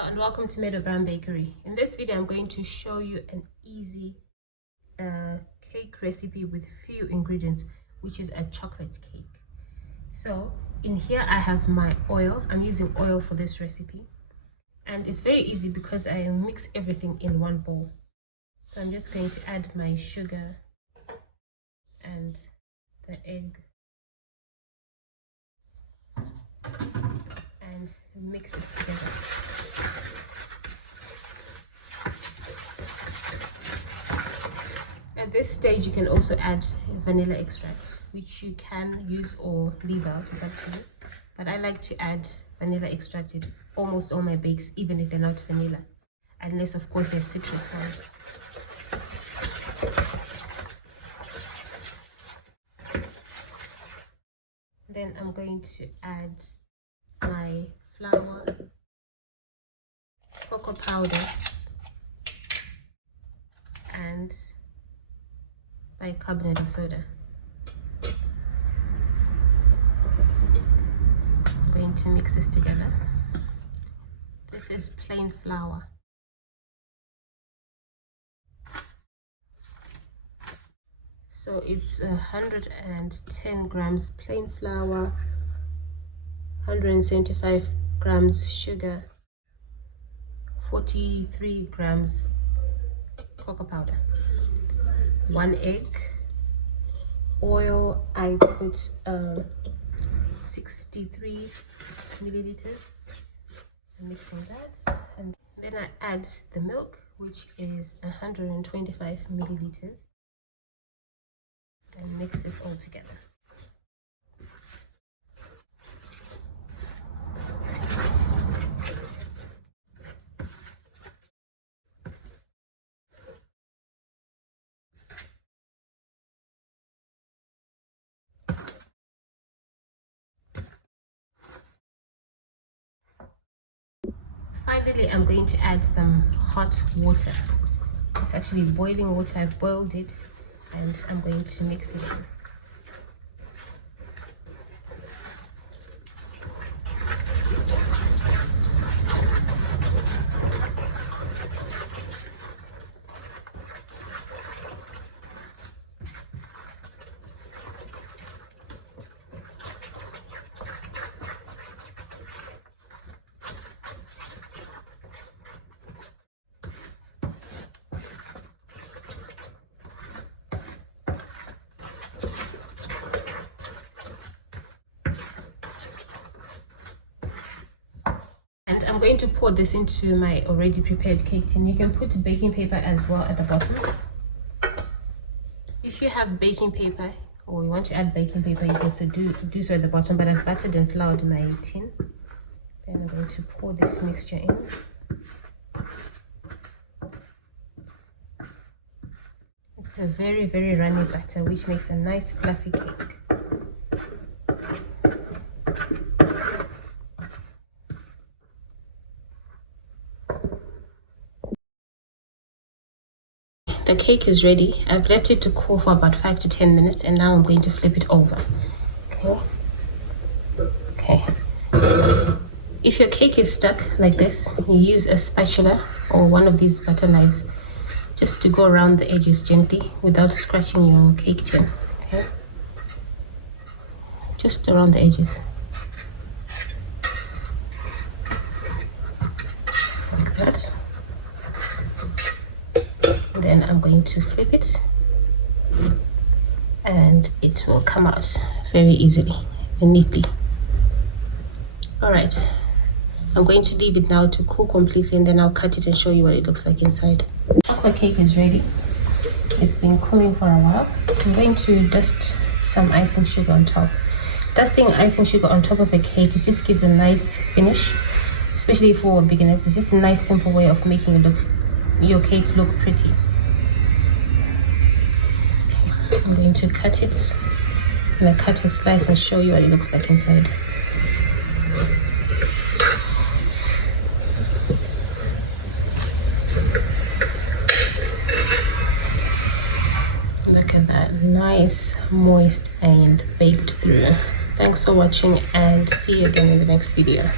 Hello and welcome to Meadow Bakery. In this video, I'm going to show you an easy cake recipe with few ingredients, which is a chocolate cake. So in here I have my oil. I'm using oil for this recipe, and it's very easy because I mix everything in one bowl. So I'm just going to add my sugar and the egg and mix this together. At this stage, you can also add vanilla extract, which you can use or leave out, it's up to you. But I like to add vanilla extract in almost all my bakes, even if they're not vanilla, unless of course they're citrus ones. Then I'm going to add my flour, cocoa powder, and bicarbonate of soda. I'm going to mix this together. This is plain flour. So it's 110 grams plain flour, 175 grams sugar, 43 grams cocoa powder, 1 egg, oil. I put 63 milliliters. I'm mixing that, and then I add the milk, which is 125 milliliters, and mix this all together. Finally, I'm going to add some hot water. It's actually boiling water. I've boiled it, and I'm going to mix it in. And I'm going to pour this into my already prepared cake tin. You can put baking paper as well at the bottom. If you have baking paper, or you want to add baking paper, you can do so at the bottom, but I've buttered and floured my tin. Then I'm going to pour this mixture in. It's a very, very runny batter, which makes a nice fluffy cake. The cake is ready. I've left it to cool for about 5 to 10 minutes, and now I'm going to flip it over. Okay. If your cake is stuck like this, you use a spatula or one of these butter knives just to go around the edges gently without scratching your cake tin. Okay. Just around the edges. Like that. Then I'm going to flip it, and it will come out very easily and neatly. All right, I'm going to leave it now to cool completely, and then I'll cut it and show you what it looks like inside. Chocolate cake is ready. It's been cooling for a while. I'm going to dust some icing sugar on top. Dusting icing sugar on top of a cake, it just gives a nice finish, especially for beginners. It's just a nice simple way of making your cake look pretty. I'm going to cut it. I'm going to cut a slice and show you what it looks like inside. Look at that, nice, moist, and baked through. Thanks for watching, and see you again in the next video.